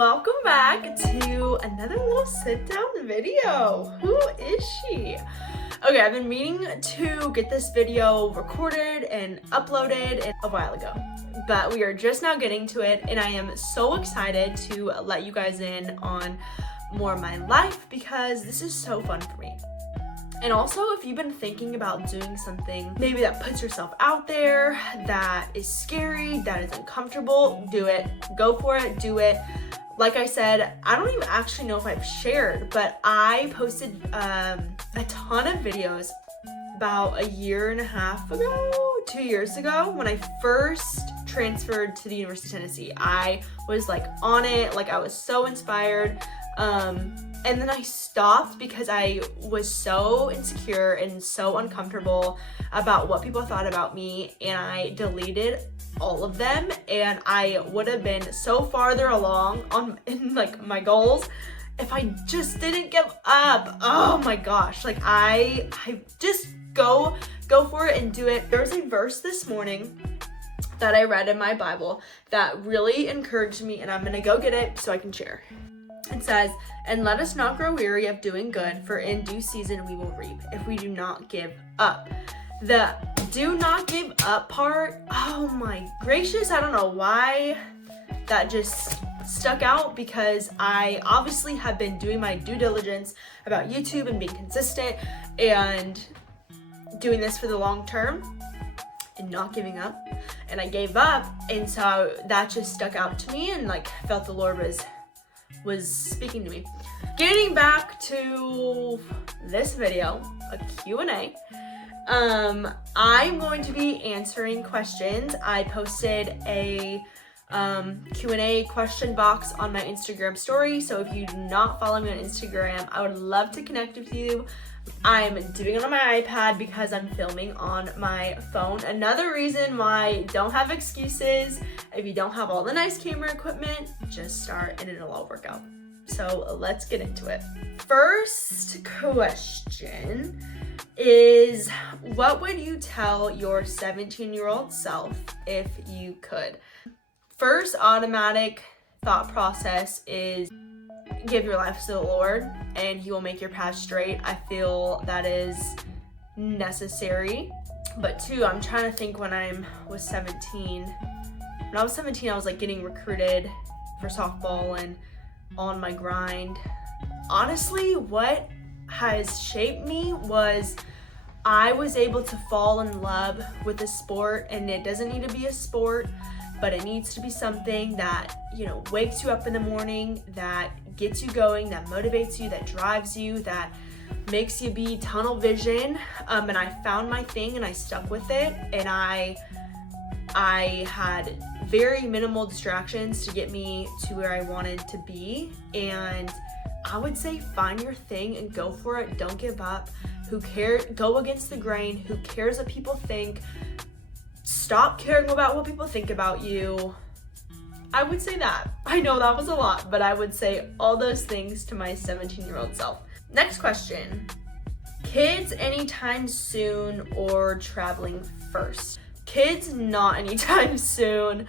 welcome back to another little sit down video. Who is she? Okay, I've been meaning to get this video recorded and uploaded a while ago, but we are just now getting to it, and I am so excited to let you guys in on more of my life because this is so fun for me. And also, if you've been thinking about doing something maybe that puts yourself out there, that is scary, that is uncomfortable, do it. Go for it, do it. Like I said, I don't even actually know if I've shared, but I posted a ton of videos about a year and a half ago, 2 years ago, when I first transferred to the University of Tennessee. I was like on it, like I was so inspired. And then I stopped because I was so insecure and so uncomfortable about what people thought about me, and I deleted all of them, and I would have been so farther along in like my goals if I just didn't give up. Oh my gosh, like I just go for it and do it. There was a verse this morning that I read in my Bible that really encouraged me, and I'm gonna go get it so I can share. It says, "And let us not grow weary of doing good, for in due season we will reap, if we do not give up." The do not give up part, oh my gracious, I don't know why that just stuck out, because I obviously have been doing my due diligence about YouTube and being consistent and doing this for the long term and not giving up. And I gave up, and so that just stuck out to me, and like felt the Lord was speaking to me. Getting back to this video, a Q&A. I'm going to be answering questions. I posted a Q&A question box on my Instagram story, so if you do not follow me on Instagram, I would love to connect with you. I'm doing it on my iPad because I'm filming on my phone. Another reason why don't have excuses. If you don't have all the nice camera equipment, just start and it'll all work out. So let's get into it. First question is, what would you tell your 17-year-old self if you could? First automatic thought process is give your life to the Lord and He will make your path straight. I feel that is necessary. But two, I'm trying to think when I was 17. When I was 17, I was like getting recruited for softball and on my grind. Honestly, what has shaped me was I was able to fall in love with the sport, and it doesn't need to be a sport, but it needs to be something that, you know, wakes you up in the morning, that gets you going, that motivates you, that drives you, that makes you be tunnel vision. And I found my thing and I stuck with it, and I had very minimal distractions to get me to where I wanted to be. And I would say find your thing and go for it. Don't give up. Who cares? Go against the grain. Who cares what people think? Stop caring about what people think about you. I would say that. I know that was a lot, but I would say all those things to my 17-year-old self. Next question. Kids anytime soon or traveling first? Kids not anytime soon.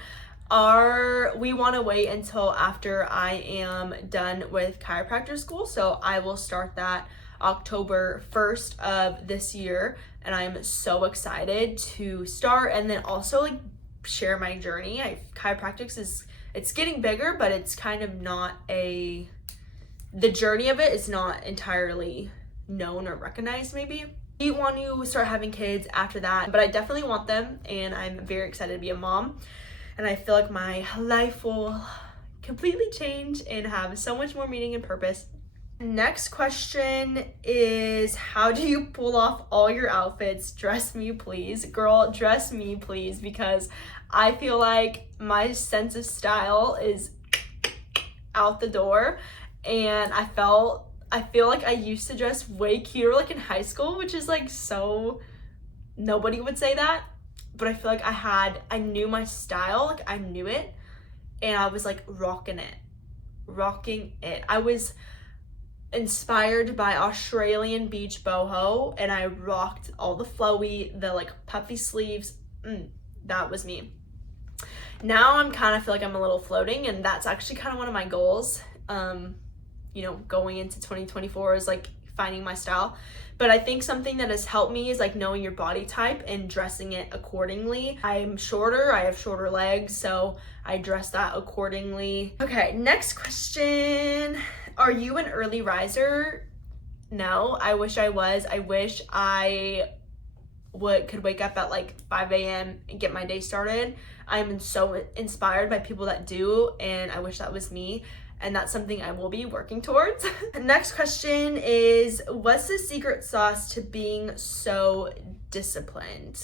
We want to wait until after I am done with chiropractor school, so I will start that October 1st of this year, and I'm so excited to start and then also like share my journey. Chiropractics it's getting bigger, but it's kind of not the journey of it is not entirely known or recognized maybe. I want to start having kids after that, but I definitely want them, and I'm very excited to be a mom, and I feel like my life will completely change and have so much more meaning and purpose. Next question is, how do you pull off all your outfits? Dress me, please. Girl, dress me, please, because I feel like my sense of style is out the door, and I feel like I used to dress way cuter like in high school, which is like so, nobody would say that, but I feel like I knew my style, like I knew it, and I was like rocking it. I was inspired by Australian beach boho, and I rocked all the flowy, the like puffy sleeves. That was me. Now I'm kind of feel like I'm a little floating, and that's actually kind of one of my goals, you know, going into 2024 is like finding my style. But I think something that has helped me is like knowing your body type and dressing it accordingly. I'm shorter, I have shorter legs, so I dress that accordingly. Okay, next question. Are you an early riser? No, I wish I was. I wish I could wake up at like 5 a.m. and get my day started. I'm so inspired by people that do, and I wish that was me. And that's something I will be working towards. Next question is, what's the secret sauce to being so disciplined?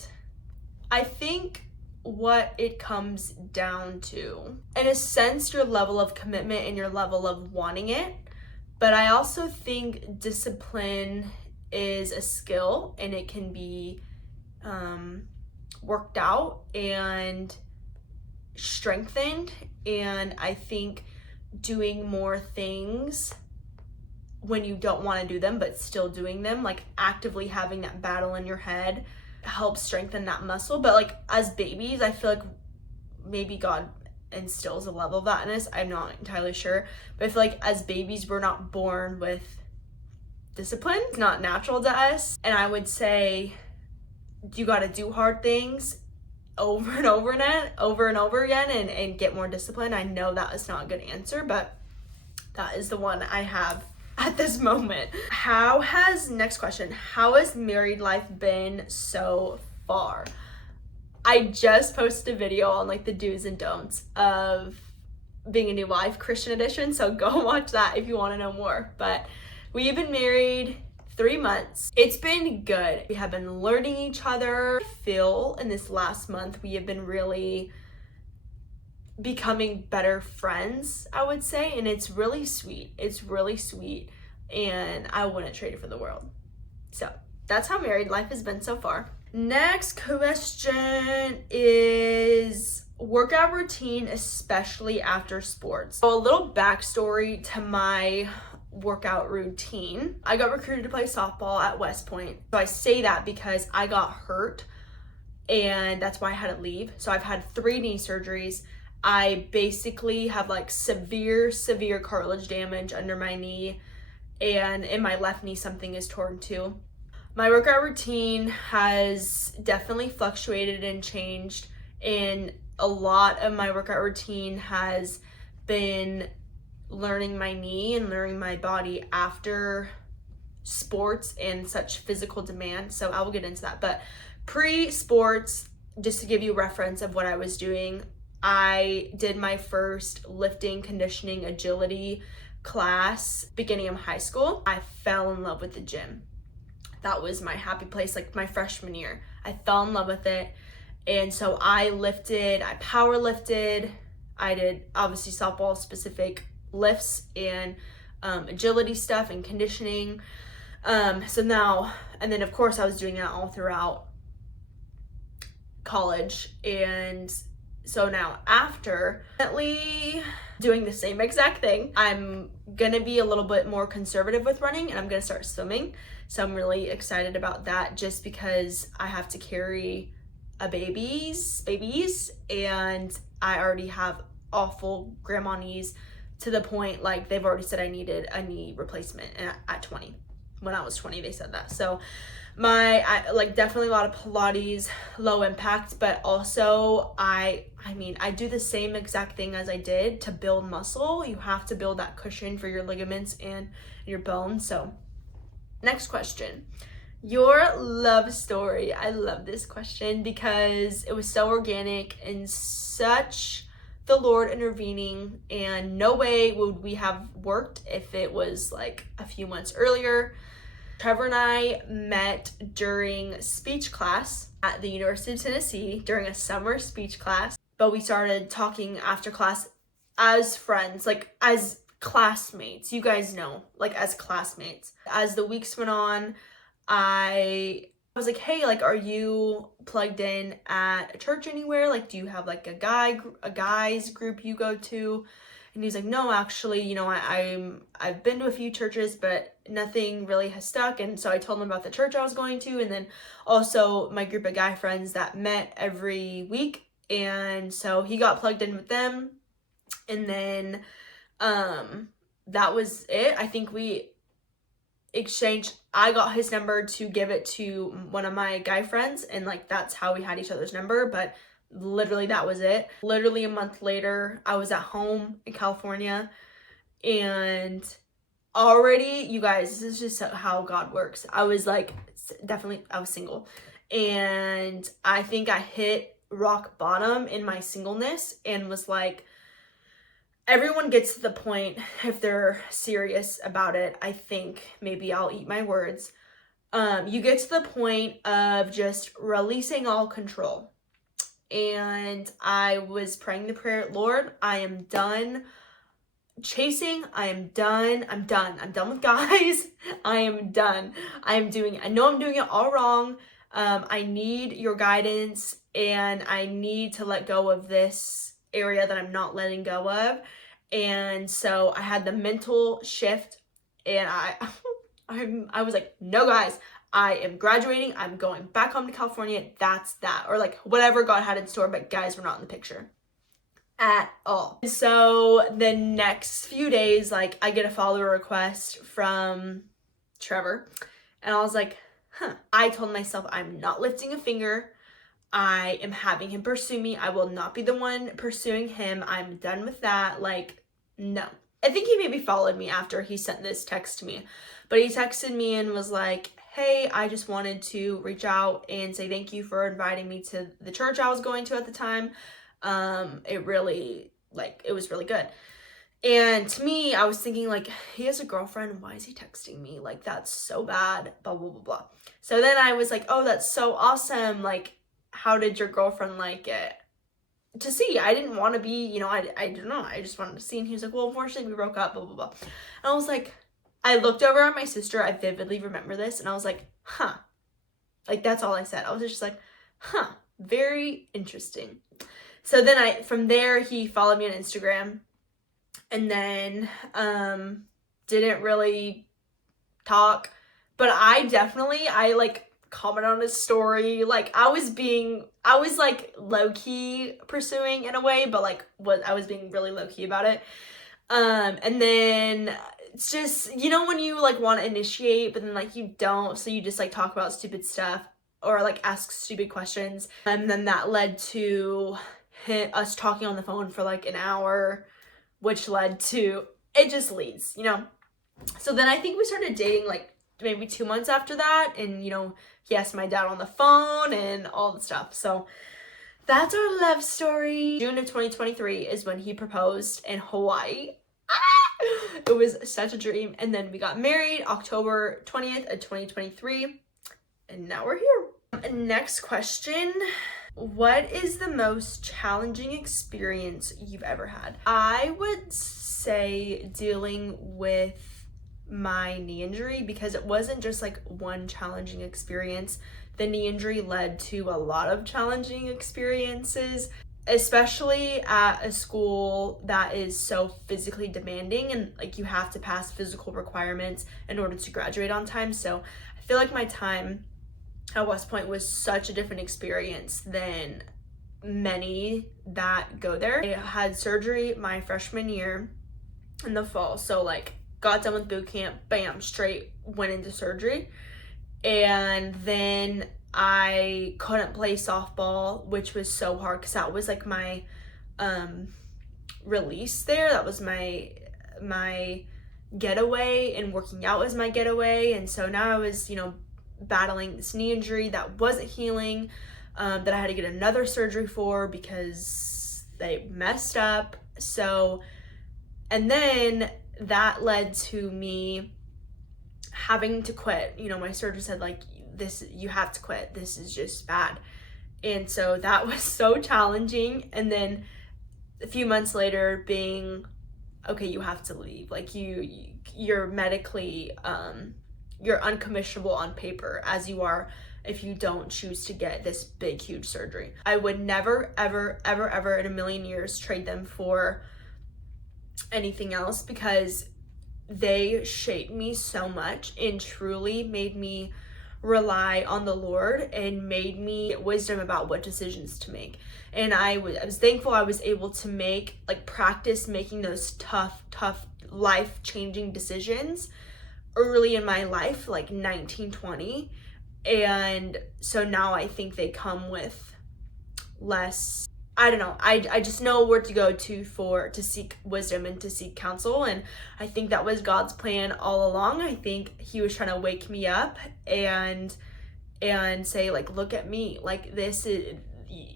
I think what it comes down to, in a sense, your level of commitment and your level of wanting it. But I also think discipline is a skill, and it can be worked out and strengthened. And I think doing more things when you don't want to do them but still doing them, like actively having that battle in your head, helps strengthen that muscle. But like as babies, I feel like maybe God instills a level of that in us, I'm not entirely sure, but I feel like as babies we're not born with discipline. It's not natural to us, and I would say you got to do hard things over and over again and get more discipline. I know that is not a good answer, but that is the one I have at this moment. Next question, how has married life been so far? I just posted a video on like the do's and don'ts of being a new wife, Christian edition, so go watch that if you want to know more. But we've been married 3 months. It's been good. We have been learning each other. I feel in this last month we have been really becoming better friends, I would say, and it's really sweet. It's really sweet, and I wouldn't trade it for the world. So that's how married life has been so far. Next question is workout routine, especially after sports. So a little backstory to my workout routine. I got recruited to play softball at West Point. So I say that because I got hurt, and that's why I had to leave. So I've had 3 knee surgeries. I basically have like severe cartilage damage under my knee, and in my left knee something is torn too. My workout routine has definitely fluctuated and changed, and a lot of my workout routine has been learning my knee and learning my body after sports and such physical demand. So I will get into that. But pre-sports, just to give you reference of what I was doing, I did my first lifting, conditioning, agility class beginning of high school. I fell in love with the gym. That was my happy place, like my freshman year. I fell in love with it. And so I power lifted. I did obviously softball specific lifts and agility stuff and conditioning. And then of course I was doing that all throughout college. And so now after doing the same exact thing, I'm gonna be a little bit more conservative with running, and I'm gonna start swimming. So I'm really excited about that, just because I have to carry a babies, and I already have awful grandma knees, to the point like they've already said I needed a knee replacement at 20. When I was 20 they said that. So I like definitely a lot of Pilates, low impact, but also I do the same exact thing as I did to build muscle. You have to build that cushion for your ligaments and your bones. So next question, your love story. I love this question because it was so organic and such the Lord intervening, and no way would we have worked if it was like a few months earlier. Trevor and I met during speech class at the University of Tennessee during a summer speech class, but we started talking after class as friends, like as classmates. You guys know, like as classmates. As the weeks went on, I was like, hey, like, are you plugged in at a church anywhere? Like, do you have like a guys group you go to? And he's like, no, actually, you know, I've been to a few churches, but nothing really has stuck. And so I told him about the church I was going to, and then also my group of guy friends that met every week And so he got plugged in with them, and then that was it. I think we exchanged, I got his number to give it to one of my guy friends, and like that's how we had each other's number, but literally that was it. Literally a month later, I was at home in California, and already, you guys, this is just how God works. I was like, definitely, I was single, and I think I hit rock bottom in my singleness and was like, everyone gets to the point, if they're serious about it, I think, maybe I'll eat my words, you get to the point of just releasing all control. And I was praying the prayer, Lord, I am done chasing. I'm done with guys. I am done. I know I'm doing it all wrong. I need your guidance, and I need to let go of this area that I'm not letting go of. And so I had the mental shift, and I was like, no guys, I am graduating. I'm going back home to California. That's that. Or like whatever God had in store, but guys were not in the picture at all. So the next few days, like, I get a follower request from Trevor, and I was like, I told myself I'm not lifting a finger. I am having him pursue me. I will not be the one pursuing him. I'm done with that. Like, no. I think he maybe followed me after he sent this text to me, but he texted me and was like, hey, I just wanted to reach out and say thank you for inviting me to the church I was going to at the time. It was really good. And to me, I was thinking, like, he has a girlfriend, why is he texting me? Like, that's so bad, blah, blah, blah, blah. So then I was like, oh, that's so awesome. Like, how did your girlfriend like it? To see, I didn't want to be, I don't know, I just wanted to see. And he was like, well, unfortunately, we broke up, blah, blah, blah. And I was like, I looked over at my sister, I vividly remember this, and I was like, like, that's all I said. I was just like, very interesting. So then from there, he followed me on Instagram, and then didn't really talk, but I commented on his story. Like, I was like low-key pursuing in a way, but like I was being really low-key about it. And then it's just, when you like want to initiate, but then like you don't, so you just like talk about stupid stuff or like ask stupid questions, and then that led to us talking on the phone for like an hour, which led to, it just leads, So then I think we started dating like maybe 2 months after that, and he asked my dad on the phone and all the stuff. So that's our love story. June of 2023 is when he proposed in Hawaii. It was such a dream. And then we got married October 20th of 2023, and now we're here. Next question. What is the most challenging experience you've ever had? I would say dealing with my knee injury, because it wasn't just like one challenging experience. The knee injury led to a lot of challenging experiences, especially at a school that is so physically demanding, and like you have to pass physical requirements in order to graduate on time. So I feel like my time at West Point was such a different experience than many that go there. I had surgery my freshman year in the fall, so like got done with boot camp, bam, straight went into surgery. And then I couldn't play softball, which was so hard because that was like my release there. That was my getaway, and working out was my getaway. And so now I was, battling this knee injury that wasn't healing, that I had to get another surgery for because they messed up. So, and then that led to me having to quit. My surgeon said, like, this, you have to quit. This is just bad. And so that was so challenging. And then a few months later being, okay, you have to leave. Like you're medically, you're uncommissionable on paper as you are if you don't choose to get this big, huge surgery. I would never, ever, ever, ever in a million years trade them for anything else, because they shaped me so much and truly made me rely on the Lord and made me wisdom about what decisions to make. And I was thankful I was able to practice making those tough life-changing decisions early in my life, like 19, 20. And so now I think they come with less, I don't know, I just know where to go to seek wisdom and to seek counsel. And I think that was God's plan all along. I think he was trying to wake me up and say, like, look at me, like, this is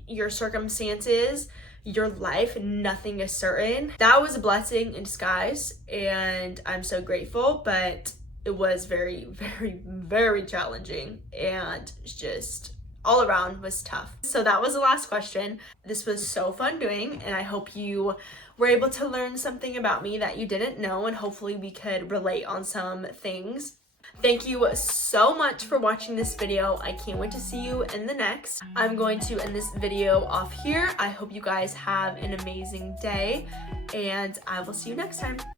your circumstances, your life, nothing is certain. That was a blessing in disguise, and I'm so grateful, but it was very, very, very challenging, and just all around was tough. So that was the last question. This was so fun doing, and I hope you were able to learn something about me that you didn't know, and hopefully we could relate on some things. Thank you so much for watching this video. I can't wait to see you in the next. I'm going to end this video off here. I hope you guys have an amazing day, and I will see you next time.